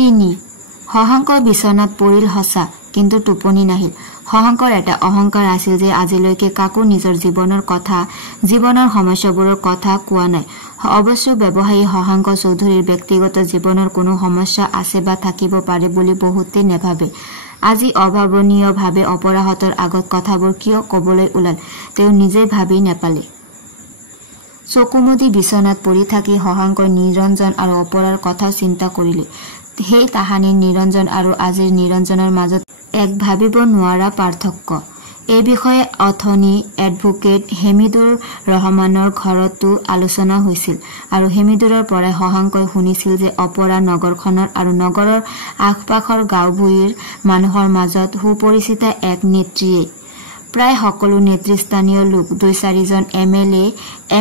তিনি শশাংকৰ বিচনাত পৰিল সঁচা, কিন্তু টোপনি নাহিল। শশাংকৰ এটা অহংকাৰ আছিল যে আজিলৈকে কাকো নিজৰ জীৱনৰ কথা, জীৱনৰ সমস্যাবোৰৰ কথা কোৱা নাই। অৱশ্য ব্যৱসায়ী শশাংকৰ চৌধুৰীৰ ব্যক্তিগত জীৱনৰ কোনো সমস্যা আছে বা থাকিব পাৰে বুলি বহুতে নেভাবে। আজি অভাৱনীয়ভাৱে অপৰাহতৰ আগত কথাবোৰ কিয় কবলৈ ওলাল তেওঁ নিজেই ভাবি নেপালে। চকুমুদি বিচনাত পৰি থাকি শশাংকৰ নিৰঞ্জন আৰু অপৰাৰ কথা চিন্তা কৰিলে। সেই তাহানিৰ নিৰঞ্জন আৰু আজিৰ নিৰঞ্জনৰ মাজত এক ভাবিব নোৱাৰা পাৰ্থক্য। এই বিষয়ে অথনি এডভোকেট হেমিদুৰ ৰহমানৰ ঘৰতো আলোচনা হৈছিল আৰু হেমিদুৰৰ পৰাই শশাংকই শুনিছিল যে অপৰা নগৰখনৰ আৰু নগৰৰ আশপাশৰ গাঁওভূঁইৰ মানুহৰ মাজত সুপৰিচিত এক নেত্ৰীয়ে। প্ৰায় সকলো নেতৃস্থানীয় লোক, ২-৪জন MLA,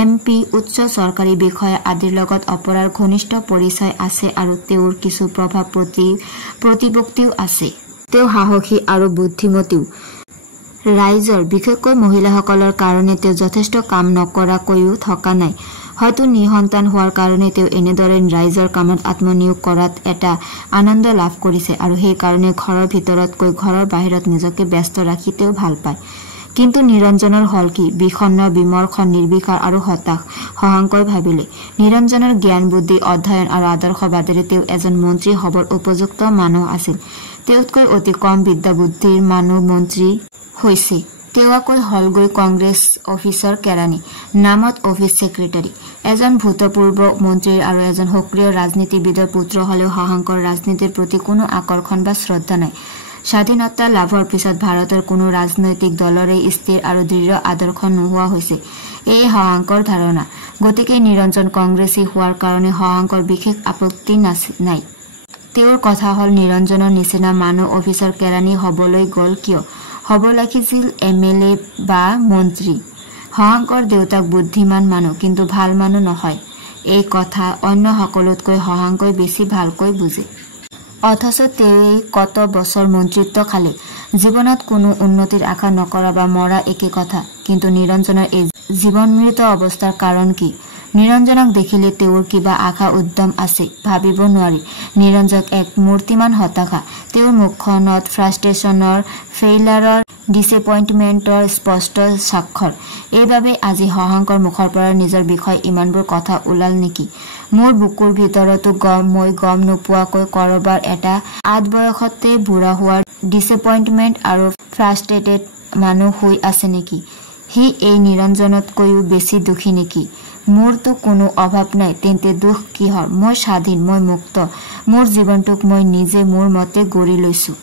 MP, উচ্চ চৰকাৰী বিষয়া আদিৰ লগত অপৰাৰ ঘনিষ্ঠ পৰিচয় আছে আৰু তেওঁৰ কিছু প্ৰভাৱ প্ৰতিপত্তিও আছে। তেওঁ সাহসী আৰু বুদ্ধিমতীও। ৰাইজৰ, বিশেষকৈ মহিলাসকলৰ কাৰণে তেওঁ যথেষ্ট কাম নকৰাকৈও থকা নাই। হয়তো নিসন্তান হোৱাৰ কাৰণে তেওঁ এনেদৰে ৰাইজৰ কামত আত্মনিয়োগ কৰাত এটা আনন্দ লাভ কৰিছে আৰু সেইকাৰণে ঘৰৰ ভিতৰতকৈ ঘৰৰ বাহিৰত নিজকে ব্যস্ত ৰাখি তেওঁ ভাল পায়। কিন্তু নিৰঞ্জনৰ হল কি? বিষণ্ণ, বিমৰ্ষ, নিৰ্বিকাৰ আৰু হতাশ। শশাংকই ভাবিলে নিৰঞ্জনৰ জ্ঞান, বুদ্ধি, অধ্যয়ন আৰু আদৰ্শবাদেৰে তেওঁ এজন মন্ত্ৰী হবৰ উপযুক্ত মানুহ আছিল। তেওঁতকৈ অতি কম বিদ্যা বুদ্ধিৰ মানুহ মন্ত্ৰী হৈছে। তেওঁকৈ হলগৈ কংগ্ৰেছ অফিচৰ কেৰাণী, নামত অফিচ ছেক্ৰেটাৰী। এজন ভূতপূৰ্ব মন্ত্ৰীৰ আৰু এজন সক্ৰিয় ৰাজনীতিবিদৰ পুত্ৰ হলেও শশাংকৰ ৰাজনীতিৰ প্ৰতি কোনো আকৰ্ষণ বা শ্ৰদ্ধা নাই। স্বাধীনতা লাভৰ পিছত ভাৰতৰ কোনো ৰাজনৈতিক দলৰে স্থিৰ আৰু দৃঢ় আদৰ্শ নোহোৱা হৈছে, এয়ে শশাংকৰ ধাৰণা। গতিকে নিৰঞ্জন কংগ্ৰেছী হোৱাৰ কাৰণে শশাংকৰ বিশেষ আপত্তি নাই। তেওঁৰ কথা হল নিৰঞ্জনৰ নিচিনা মানুহ অফিচৰ কেৰাণী হবলৈ গল কিয়? হব লাগিছিল MLA বা মন্ত্ৰী। শশাংকৰ দেউতাক বুদ্ধিমান মানুহ, কিন্তু ভাল মানুহ নহয়। এই কথা অন্য সকলোতকৈ শশাংকই বেছি ভালকৈ বুজে। অথচ তেওঁই কত বছৰ মন্ত্ৰিত্ব খালে। জীৱনত কোনো উন্নতিৰ আশা নকৰা বা মৰা একে কথা। কিন্তু নিৰঞ্জনৰ এই জীৱনমৃত অৱস্থাৰ কাৰণ কি? নিৰঞ্জনক দেখিলে তেওঁৰ কিবা আশা উদ্যম আছে, ভাবিব নোৱাৰি। নিৰঞ্জক এক মূৰ্তিমান হতাশা। তেওঁৰ মুখখনত ফ্ৰাষ্ট্ৰেশ্যনৰ, ফেইলাৰৰ, ডিসএপইণ্টমেণ্টৰ স্পষ্ট স্বাক্ষৰ। এইবাবে আজি শশাংকৰ মুখৰ পৰা নিজৰ বিষয়ে ইমানবোৰ কথা ওলাল নেকি? মোৰ বুকুৰ ভিতৰতো মই গম নোপোৱাকৈ কৰবাৰ এটা আধবয়সতে বুঢ়া হোৱাৰ ডিসএপইণ্টমেণ্ট আৰু ফ্ৰাষ্ট্ৰেটেড মানুহ হৈ আছে নেকি? সি এই নিৰঞ্জনতকৈও বেছি দুখী নেকি? মোৰতো কোনো অভাৱ নাই, তেন্তে দুখ কিহৰ? মই স্বাধীন, মই মুক্ত। মোৰ জীৱনটোক মই নিজে মোৰ মতে গঢ়ি লৈছো।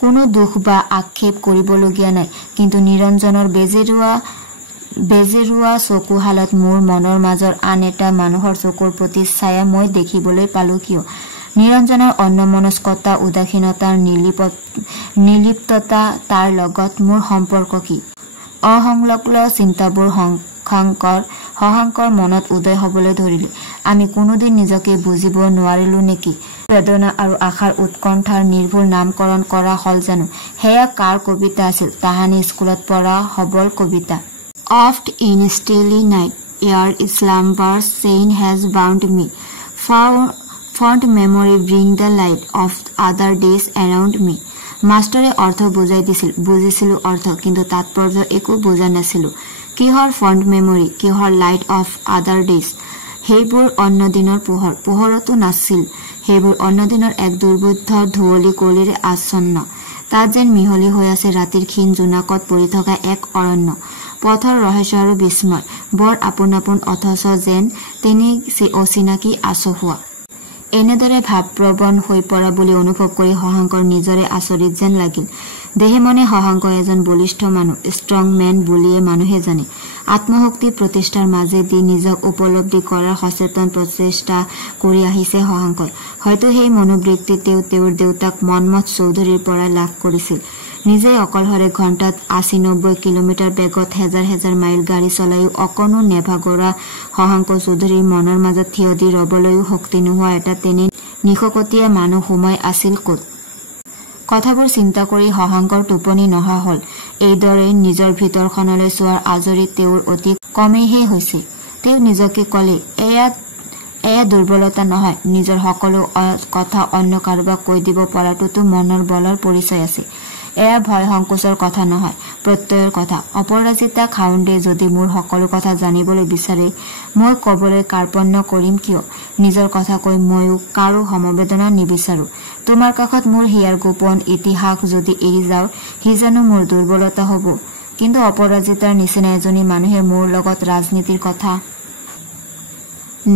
কোনো দুখ বা আক্ষেপ কৰিবলগীয়া নাই। কিন্তু নিৰঞ্জনৰ বেজেৰুৱা চকুহালত মোৰ মনৰ মাজৰ আন এটা মানুহৰ চকুৰ প্ৰতি ছায়া মই দেখিবলৈ পালো কিয়? নিৰঞ্জনৰ অন্যমনস্কতা, উদাসীনতাৰ নিৰ্লিপ্ততা, তাৰ লগত মোৰ সম্পৰ্ক কি? অসংলগ্ন চিন্তাবোৰ শশাংকৰ মনত উদয় হবলৈ ধৰিলে। আমি কোনোদিন নিজকে বুজিব নোৱাৰিলো নেকি? বেদনা আৰু আশাৰ উৎকণ্ঠাৰ নিৰ্ভুল নামকৰণ কৰা হল জানো? সেয়া কাৰ কবিতা আছিল? তাহানি স্কুলত পঢ়া সবল কবিতা। Oft in stilly night, ere slumber's chain has bound me, fond memory bring the light of other days around me. মাষ্টৰে অৰ্থ বুজাই দিছিল, বুজিছিলো অৰ্থ, কিন্তু তাৎপৰ্য একো বুজা নাছিলো। কিহৰ ফণ্ড মেমৰি, কিহৰ লাইট অফ আদাৰ ডেজ? সেইবোৰ অন্য দিনৰ পোহৰতো নাছিল। সেইবোৰ অন্য দিনৰ এক দুৰ্বোধ্য ধুঁৱলী কুঁৱলীৰে আচ্ছন্ন। তাত যেন মিহলি হৈ আছে ৰাতিৰ ক্ষীণ জোনাকত পৰি থকা এক অৰণ্য। পথৰ ৰহস্য আৰু বিস্ময়, বৰ আপোন আপোন অথচ যেন তেনে অচিনাকি আচহুৱা। এনেদৰে ভাৱপ্ৰৱণ হৈ পৰা বুলি অনুভৱ কৰি শশাংকৰ নিজৰে আচৰিত যেন লাগিল। দেহে মনে শশাংকৰ এজন বলিষ্ঠ মানুহ, ষ্ট্ৰং মেন বুলিয়ে মানুহে জানে। আত্মশক্তি প্ৰতিষ্ঠাৰ মাজেদি নিজক উপলব্ধি কৰাৰ সচেতন প্ৰচেষ্টা কৰি আহিছে শশাংকই। হয়তো সেই মনোবৃত্তি তেওঁৰ দেউতাক মন্মথ চৌধুৰীৰ পৰা লাভ কৰিছিল। নিজেই অকলশৰে ঘণ্টাত ৮০-৯০ কিলোমিটাৰ বেগত হেজাৰ হেজাৰ মাইল গাড়ী চলায়ো অকণো নেভাগৰা শশাংকৰ চৌধুৰীৰ মনৰ মাজত থিয় দি ৰবলৈও শক্তি নোহোৱা এটা তেনে নিশকতীয়া মানুহ সোমাই আছিল কত? কথাবোৰ চিন্তা কৰি শশাংকৰ টোপনি নহা হল। এইদৰে নিজৰ ভিতৰখনলৈ চোৱাৰ আজৰি তেওঁৰ অতি কমেইহে হৈছে। তেওঁ নিজকে কলে, এয়া দুৰ্বলতা নহয়। নিজৰ সকলো কথা অন্য কাৰোবাক কৈ দিব পৰাটোতো মনৰ বলৰ পৰিচয় আছে। এয়া ভয় সংকোচৰ কথা নহয়, প্ৰত্যয়ৰ কথা। অপৰাজিতা খাউণ্ডে যদি মোৰ সকলো কথা জানিবলৈ বিচাৰে, মই কবলৈ কাৰ্পণ্য কৰিম কিয়? নিজৰ কথা কৈ ময়ো কাৰো সমবেদনা নিবিচাৰো। তোমাৰ কাষত মোৰ হিয়াৰ গোপন ইতিহাস যদি এৰি যাওঁ, সি জানো মোৰ দুৰ্বলতা হব? কিন্তু অপৰাজিতাৰ নিচিনা এজনী মানুহে মোৰ লগত ৰাজনীতিৰ কথা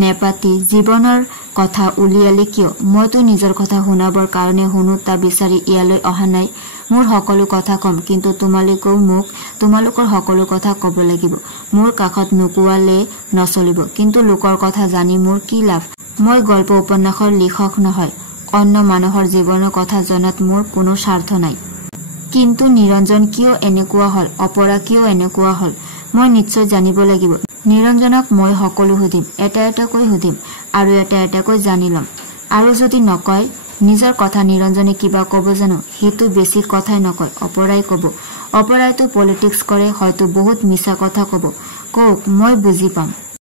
নেপাতি জীৱনৰ কথা উলিয়ালে কিয়? মইতো নিজৰ কথা শুনাবৰ কাৰণে শুনোতা বিচাৰি ইয়ালৈ অহা নাই। মোৰ সকলো কথা কম, কিন্তু তোমালোকেও মোক তোমালোকৰ সকলো কথা কব লাগিব। মোৰ কাষত নোকোৱালে নচলিব। কিন্তু লোকৰ কথা জানি মোৰ কি লাভ? মই গল্প উপন্যাসৰ লিখক নহয়। অন্য মানুহৰ জীৱনৰ কথা জনাত মোৰ কোনো স্বাৰ্থ নাই। কিন্তু নিৰঞ্জন কিয় এনেকুৱা হল? অপৰা কিয় এনেকুৱা হল? মই নিশ্চয় জানিব লাগিব। নিৰঞ্জনক মই সকলো সুধিম, এটা এটাকৈ সুধিম, আৰু এটা এটাকৈ জানি লম। আৰু যদি নকয় নিজৰ কথা নিৰঞ্জনে কিবা কব জানো? সেইটো বেছি কথাই নকয়, অপৰাই কব। অপৰাইতো পলিটিক্স কৰে, হয়তো বহুত মিছা কথা কব। কওক, মই বুজি পাম।